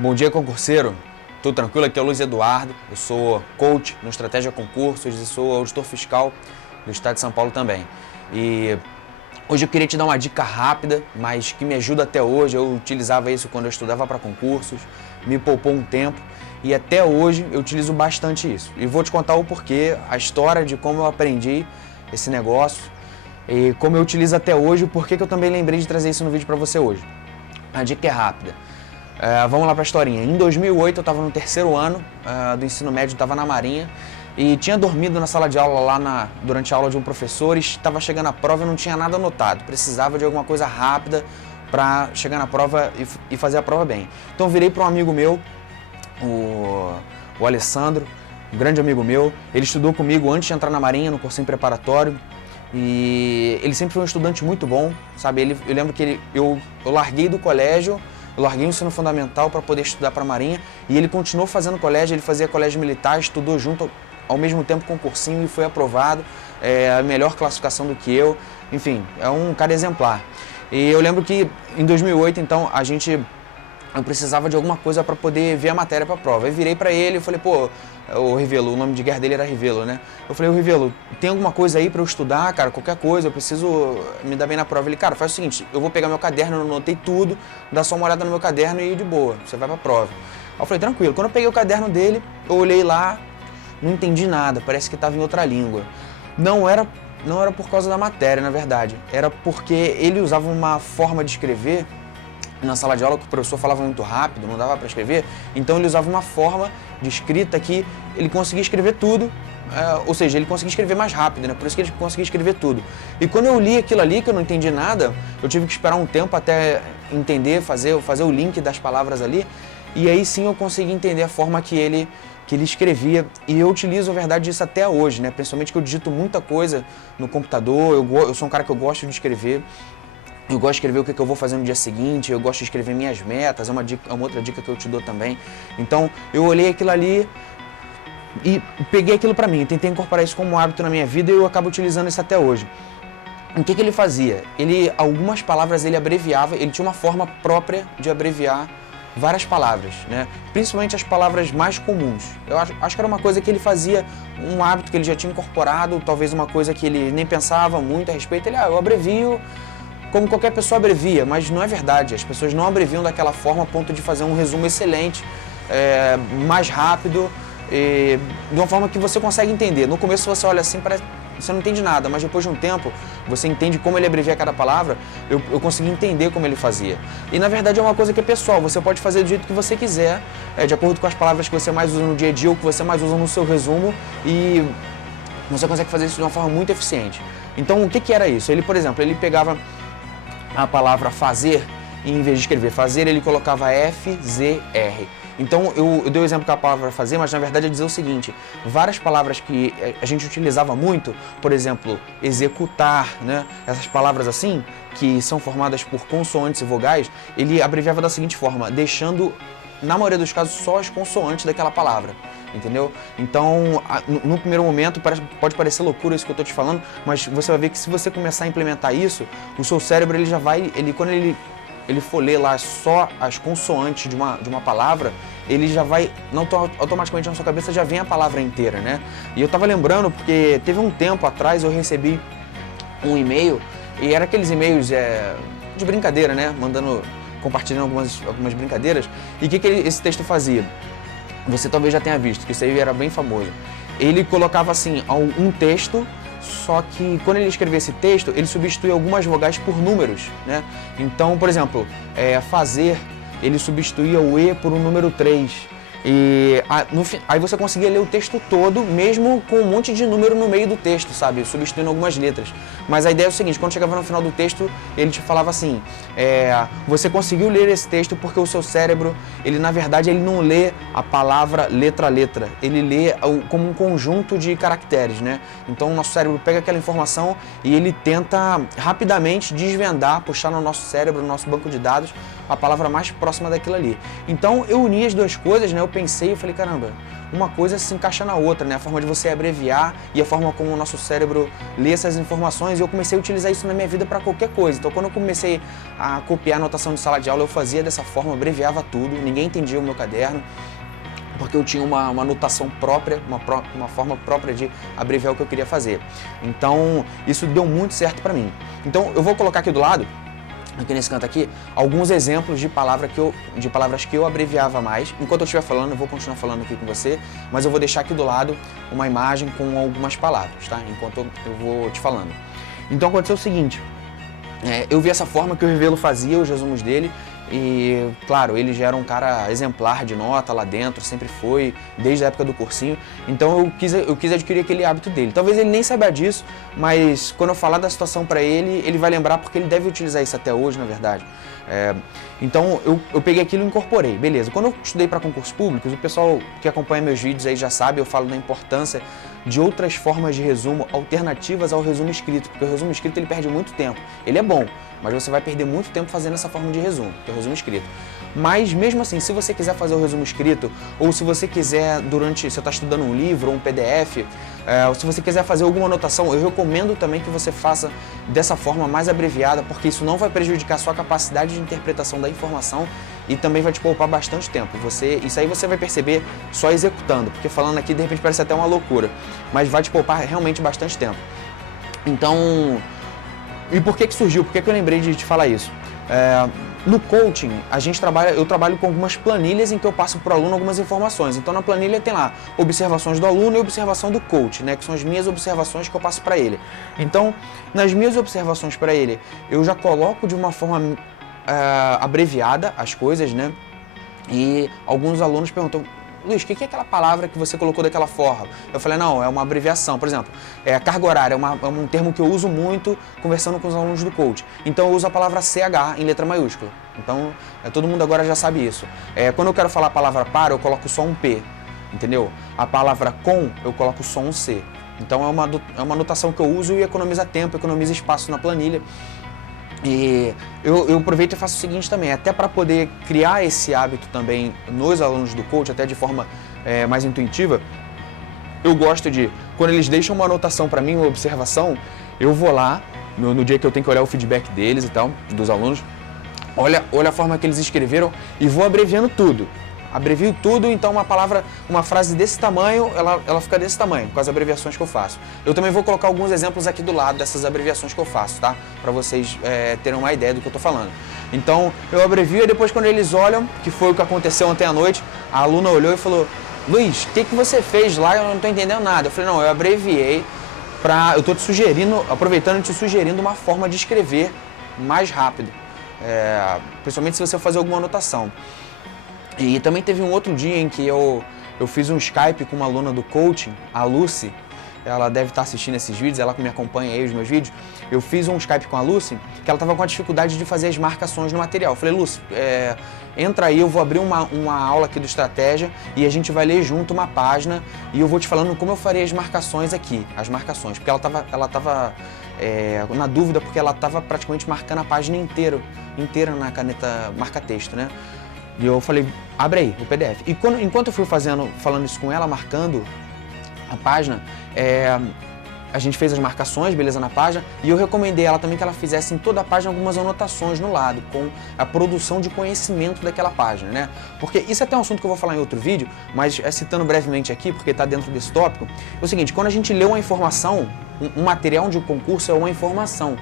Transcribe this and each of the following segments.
Bom dia, concurseiro. Tudo tranquilo? Aqui é o Luiz Eduardo. Eu sou coach no Estratégia Concursos e sou auditor fiscal do Estado de São Paulo também. E hoje eu queria te dar uma dica rápida, mas que me ajuda até hoje. Eu utilizava isso quando eu estudava para concursos, me poupou um tempo e até hoje eu utilizo bastante isso. E vou te contar o porquê, a história de como eu aprendi esse negócio e como eu utilizo até hoje, o porquê que eu também lembrei de trazer isso no vídeo para você hoje. A dica é rápida. Vamos lá para a historinha. Em 2008 eu estava no terceiro ano do ensino médio, estava na Marinha e tinha dormido na sala de aula lá durante a aula de um professor e estava chegando a prova e não tinha nada anotado. Precisava de alguma coisa rápida para chegar na prova e fazer a prova bem. Então eu virei para um amigo meu, o Alessandro, um grande amigo meu. Ele estudou comigo antes de entrar na Marinha, no cursinho preparatório. E ele sempre foi um estudante muito bom, sabe? Eu lembro que eu larguei do colégio, eu larguei o ensino fundamental para poder estudar para a Marinha e ele continuou fazendo colégio, ele fazia colégio militar, estudou junto ao mesmo tempo com o cursinho e foi aprovado, a melhor classificação do que eu, enfim, é um cara exemplar. E eu lembro que em 2008, então, eu precisava de alguma coisa para poder ver a matéria para a prova. Eu virei para ele e falei, pô, o Rivelo, o nome de guerra dele era Rivelo, né? Eu falei, Rivelo, tem alguma coisa aí para eu estudar, cara? Qualquer coisa, eu preciso me dar bem na prova. Ele, cara, faz o seguinte, eu vou pegar meu caderno, eu anotei tudo, dá só uma olhada no meu caderno e de boa, você vai para a prova. Aí eu falei, tranquilo. Quando eu peguei o caderno dele, eu olhei lá, não entendi nada, parece que estava em outra língua. Não era por causa da matéria, na verdade. Era porque ele usava uma forma de escrever na sala de aula que o professor falava muito rápido, não dava para escrever, então ele usava uma forma de escrita que ele conseguia escrever tudo, ou seja, ele conseguia escrever mais rápido, né? Por isso que ele conseguia escrever tudo. E quando eu li aquilo ali, que eu não entendi nada, eu tive que esperar um tempo até entender, fazer o link das palavras ali, e aí sim eu consegui entender a forma que ele escrevia, e eu utilizo a verdade disso até hoje, né? Principalmente que eu digito muita coisa no computador, eu sou um cara que eu gosto de escrever. Eu gosto de escrever o que eu vou fazer no dia seguinte, eu gosto de escrever minhas metas, é uma outra dica que eu te dou também. Então, eu olhei aquilo ali e peguei aquilo pra mim, tentei incorporar isso como hábito na minha vida e eu acabo utilizando isso até hoje. O que ele fazia? Algumas palavras ele abreviava, ele tinha uma forma própria de abreviar várias palavras, né? Principalmente as palavras mais comuns. Eu acho que era uma coisa que ele fazia, um hábito que ele já tinha incorporado, talvez uma coisa que ele nem pensava muito a respeito. Eu abrevio como qualquer pessoa abrevia, mas não é verdade. As pessoas não abreviam daquela forma a ponto de fazer um resumo excelente, mais rápido, de uma forma que você consegue entender. No começo você olha assim, você não entende nada, mas depois de um tempo você entende como ele abrevia cada palavra. Eu consegui entender como ele fazia. E na verdade é uma coisa que é pessoal, você pode fazer do jeito que você quiser, de acordo com as palavras que você mais usa no dia a dia ou que você mais usa no seu resumo, e você consegue fazer isso de uma forma muito eficiente. Então o que era isso? Ele, por exemplo, ele pegava a palavra fazer e em vez de escrever fazer, ele colocava FZR. Então eu dei o exemplo com a palavra fazer, mas na verdade é dizer o seguinte, várias palavras que a gente utilizava muito, por exemplo, executar, né? Essas palavras assim, que são formadas por consoantes e vogais, ele abreviava da seguinte forma, deixando, na maioria dos casos, só as consoantes daquela palavra. Entendeu? Então, no primeiro momento, pode parecer loucura isso que eu estou te falando, mas você vai ver que se você começar a implementar isso, o seu cérebro, quando ele for ler lá só as consoantes de uma palavra, ele já vai, não automaticamente na sua cabeça já vem a palavra inteira, né? E eu estava lembrando, porque teve um tempo atrás eu recebi um e-mail, e era aqueles e-mails de brincadeira, né? Compartilhando algumas brincadeiras, e o que esse texto fazia? Você talvez já tenha visto, que isso aí era bem famoso. Ele colocava assim, um texto, só que quando ele escrevia esse texto, ele substituía algumas vogais por números, né? Então, por exemplo, fazer, ele substituía o E por um número 3. E aí você conseguia ler o texto todo, mesmo com um monte de número no meio do texto, sabe? Substituindo algumas letras. Mas a ideia é o seguinte, quando chegava no final do texto, ele te falava assim, você conseguiu ler esse texto porque o seu cérebro, na verdade, ele não lê a palavra letra a letra, ele lê como um conjunto de caracteres, né? Então o nosso cérebro pega aquela informação e ele tenta rapidamente desvendar, puxar no nosso cérebro, no nosso banco de dados, a palavra mais próxima daquilo ali. Então eu uni as duas coisas, né? eu pensei, eu falei, caramba, uma coisa se encaixa na outra, né? A forma de você abreviar e a forma como o nosso cérebro lê essas informações, e eu comecei a utilizar isso na minha vida para qualquer coisa. Então, quando eu comecei a copiar a anotação de sala de aula, eu fazia dessa forma, abreviava tudo, ninguém entendia o meu caderno, porque eu tinha uma anotação própria, uma forma própria de abreviar o que eu queria fazer. Então, isso deu muito certo para mim. Então, eu vou colocar aqui do lado, aqui nesse canto aqui, alguns exemplos de palavras que eu abreviava mais. Enquanto eu estiver falando, eu vou continuar falando aqui com você, mas eu vou deixar aqui do lado uma imagem com algumas palavras, tá? Enquanto eu vou te falando. Então, aconteceu o seguinte, eu vi essa forma que o Revelo fazia, os resumos dele, e, claro, ele já era um cara exemplar de nota lá dentro, sempre foi, desde a época do cursinho. Então eu quis adquirir aquele hábito dele. Talvez ele nem saiba disso, mas quando eu falar da situação para ele, ele vai lembrar, porque ele deve utilizar isso até hoje, na verdade. Então eu peguei aquilo e incorporei, beleza. Quando eu estudei para concursos públicos, o pessoal que acompanha meus vídeos aí já sabe, eu falo da importância de outras formas de resumo alternativas ao resumo escrito, porque o resumo escrito ele perde muito tempo. Ele é bom, mas você vai perder muito tempo fazendo essa forma de resumo, que é o resumo escrito. Mas mesmo assim, se você quiser fazer o resumo escrito, ou se você quiser, você está estudando um livro ou um PDF, ou se você quiser fazer alguma anotação, eu recomendo também que você faça dessa forma mais abreviada, porque isso não vai prejudicar a sua capacidade de interpretação da informação e também vai te poupar bastante tempo. Isso aí você vai perceber só executando, porque falando aqui de repente parece até uma loucura, mas vai te poupar realmente bastante tempo. Então, e por que surgiu? Por que eu lembrei de te falar isso? No coaching, eu trabalho com algumas planilhas em que eu passo para o aluno algumas informações. Então, na planilha tem lá observações do aluno e observação do coach, né, que são as minhas observações que eu passo para ele. Então, nas minhas observações para ele, eu já coloco de uma forma abreviada as coisas, né? E alguns alunos perguntam: Luiz, o que é aquela palavra que você colocou daquela forma? Eu falei, não, é uma abreviação. Por exemplo, carga horária é um termo que eu uso muito conversando com os alunos do coach. Então eu uso a palavra CH em letra maiúscula. Então todo mundo agora já sabe isso. Quando eu quero falar a palavra para, eu coloco só um P, entendeu? A palavra com, eu coloco só um C. Então é uma anotação que eu uso e economiza tempo, economiza espaço na planilha. E eu aproveito e faço o seguinte também, até para poder criar esse hábito também nos alunos do coach, até de forma mais intuitiva, eu gosto de, quando eles deixam uma anotação para mim, uma observação, eu vou lá, no dia que eu tenho que olhar o feedback deles e tal, dos alunos, olha a forma que eles escreveram e vou abreviando tudo. Abrevio tudo, então uma frase desse tamanho, ela fica desse tamanho, com as abreviações que eu faço. Eu também vou colocar alguns exemplos aqui do lado dessas abreviações que eu faço, tá? Para vocês terem uma ideia do que eu tô falando. Então, eu abrevio e depois quando eles olham, que foi o que aconteceu ontem à noite, a aluna olhou e falou: Luiz, o que você fez lá? Eu não tô entendendo nada. Eu falei, não, eu abreviei eu tô te sugerindo, aproveitando e te sugerindo uma forma de escrever mais rápido. Principalmente se você fazer alguma anotação. E também teve um outro dia em que eu fiz um Skype com uma aluna do coaching, a Lucy. Ela deve estar assistindo esses vídeos, ela que me acompanha aí, os meus vídeos. Eu fiz um Skype com a Lucy, que ela estava com a dificuldade de fazer as marcações no material. Eu falei, Lucy, entra aí, eu vou abrir uma aula aqui do Estratégia e a gente vai ler junto uma página e eu vou te falando como eu farei as marcações aqui, porque ela estava na dúvida, porque ela estava praticamente marcando a página inteira na caneta marca-texto, né? E eu falei, abre aí o PDF. E enquanto eu fui falando isso com ela, marcando a página, a gente fez as marcações, beleza, na página, e eu recomendei ela também que ela fizesse em toda a página algumas anotações no lado, com a produção de conhecimento daquela página, né? Porque isso é até um assunto que eu vou falar em outro vídeo, mas citando brevemente aqui, porque está dentro desse tópico, é o seguinte, quando a gente lê uma informação, um material de um concurso é uma informação.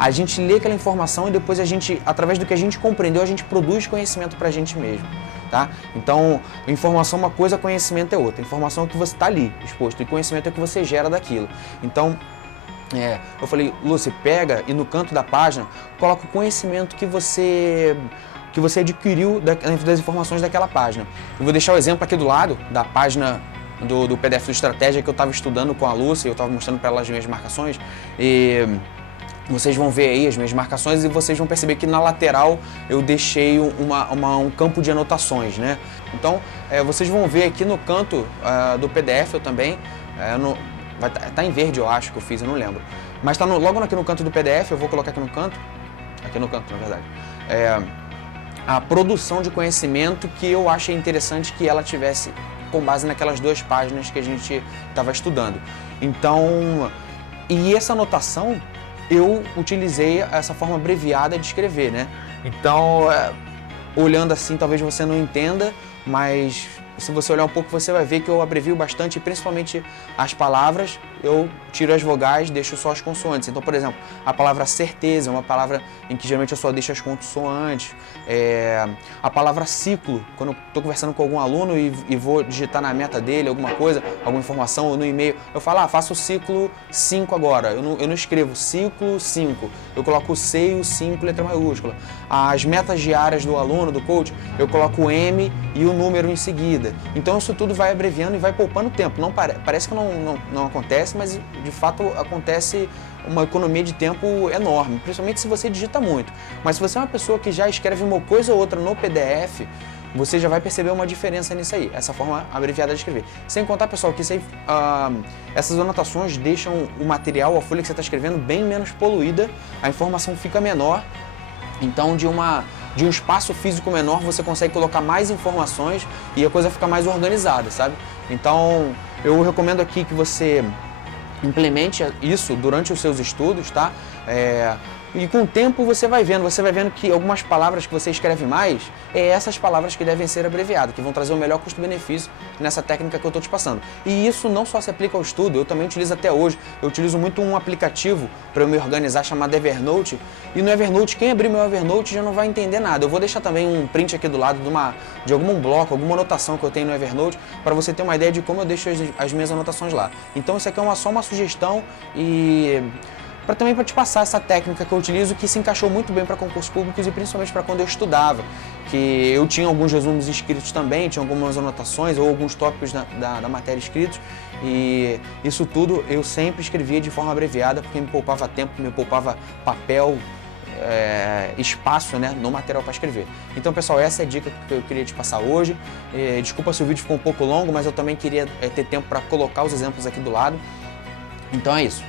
A gente lê aquela informação e depois através do que a gente compreendeu, a gente produz conhecimento pra gente mesmo, tá? Então, informação é uma coisa, conhecimento é outra. Informação é o que você está ali exposto e conhecimento é o que você gera daquilo. Então, eu falei, Lúcia, pega e no canto da página, coloca o conhecimento que você adquiriu das informações daquela página. Eu vou deixar o exemplo aqui do lado da página do PDF do Estratégia que eu estava estudando com a Lúcia, eu estava mostrando para ela as minhas marcações e vocês vão ver aí as minhas marcações e vocês vão perceber que na lateral eu deixei um campo de anotações, né? Então, vocês vão ver aqui no canto do PDF eu também, tá em verde eu acho que eu fiz, eu não lembro. Mas tá logo aqui no canto do PDF, eu vou colocar aqui no canto na verdade. a produção de conhecimento que eu achei interessante que ela tivesse com base naquelas 2 páginas que a gente estava estudando. Então, e essa anotação eu utilizei essa forma abreviada de escrever, né? Então, olhando assim, talvez você não entenda, mas se você olhar um pouco, você vai ver que eu abrevio bastante, principalmente as palavras, eu tiro as vogais, deixo só as consoantes. Então, por exemplo, a palavra certeza é uma palavra em que geralmente eu só deixo as consoantes. A palavra ciclo, quando eu estou conversando com algum aluno e vou digitar na meta dele alguma coisa, alguma informação ou no e-mail, eu falo, faço o ciclo 5 agora. Eu não escrevo ciclo 5, eu coloco o C e o 5, letra maiúscula. As metas diárias do aluno, do coach, eu coloco o M e o número em seguida. Então isso tudo vai abreviando e vai poupando tempo. Não parece que não acontece, mas de fato acontece uma economia de tempo enorme, principalmente se você digita muito. Mas se você é uma pessoa que já escreve uma coisa ou outra no PDF, você já vai perceber uma diferença nisso aí, essa forma abreviada de escrever. Sem contar, pessoal, que essas anotações deixam o material, a folha que você está escrevendo, bem menos poluída, a informação fica menor. Então, de um espaço físico menor, você consegue colocar mais informações e a coisa fica mais organizada, sabe? Então, eu recomendo aqui que você implemente isso durante os seus estudos, tá? E com o tempo você vai vendo que algumas palavras que você escreve mais, essas palavras que devem ser abreviadas, que vão trazer o melhor custo-benefício nessa técnica que eu estou te passando. E isso não só se aplica ao estudo, eu também utilizo até hoje. Eu utilizo muito um aplicativo para eu me organizar chamado Evernote. E no Evernote, quem abrir meu Evernote já não vai entender nada. Eu vou deixar também um print aqui do lado de algum bloco, alguma anotação que eu tenho no Evernote, para você ter uma ideia de como eu deixo as minhas anotações lá. Então isso aqui é só uma sugestão e também para te passar essa técnica que eu utilizo, que se encaixou muito bem para concursos públicos e principalmente para quando eu estudava, que eu tinha alguns resumos escritos também, tinha algumas anotações ou alguns tópicos da matéria escritos, e isso tudo eu sempre escrevia de forma abreviada, porque me poupava tempo, me poupava papel, espaço, né, no material para escrever. Então, pessoal, essa é a dica que eu queria te passar hoje. Desculpa se o vídeo ficou um pouco longo, mas eu também queria ter tempo para colocar os exemplos aqui do lado. Então é isso.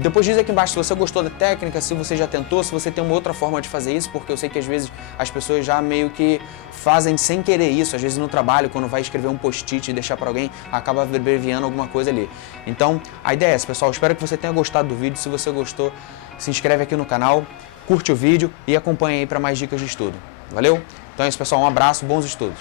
Depois diz aqui embaixo se você gostou da técnica, se você já tentou, se você tem uma outra forma de fazer isso, porque eu sei que às vezes as pessoas já meio que fazem sem querer isso, às vezes no trabalho, quando vai escrever um post-it e deixar para alguém, acaba abreviando alguma coisa ali. Então, a ideia é essa, pessoal. Espero que você tenha gostado do vídeo. Se você gostou, se inscreve aqui no canal, curte o vídeo e acompanha aí para mais dicas de estudo. Valeu? Então é isso, pessoal. Um abraço, bons estudos.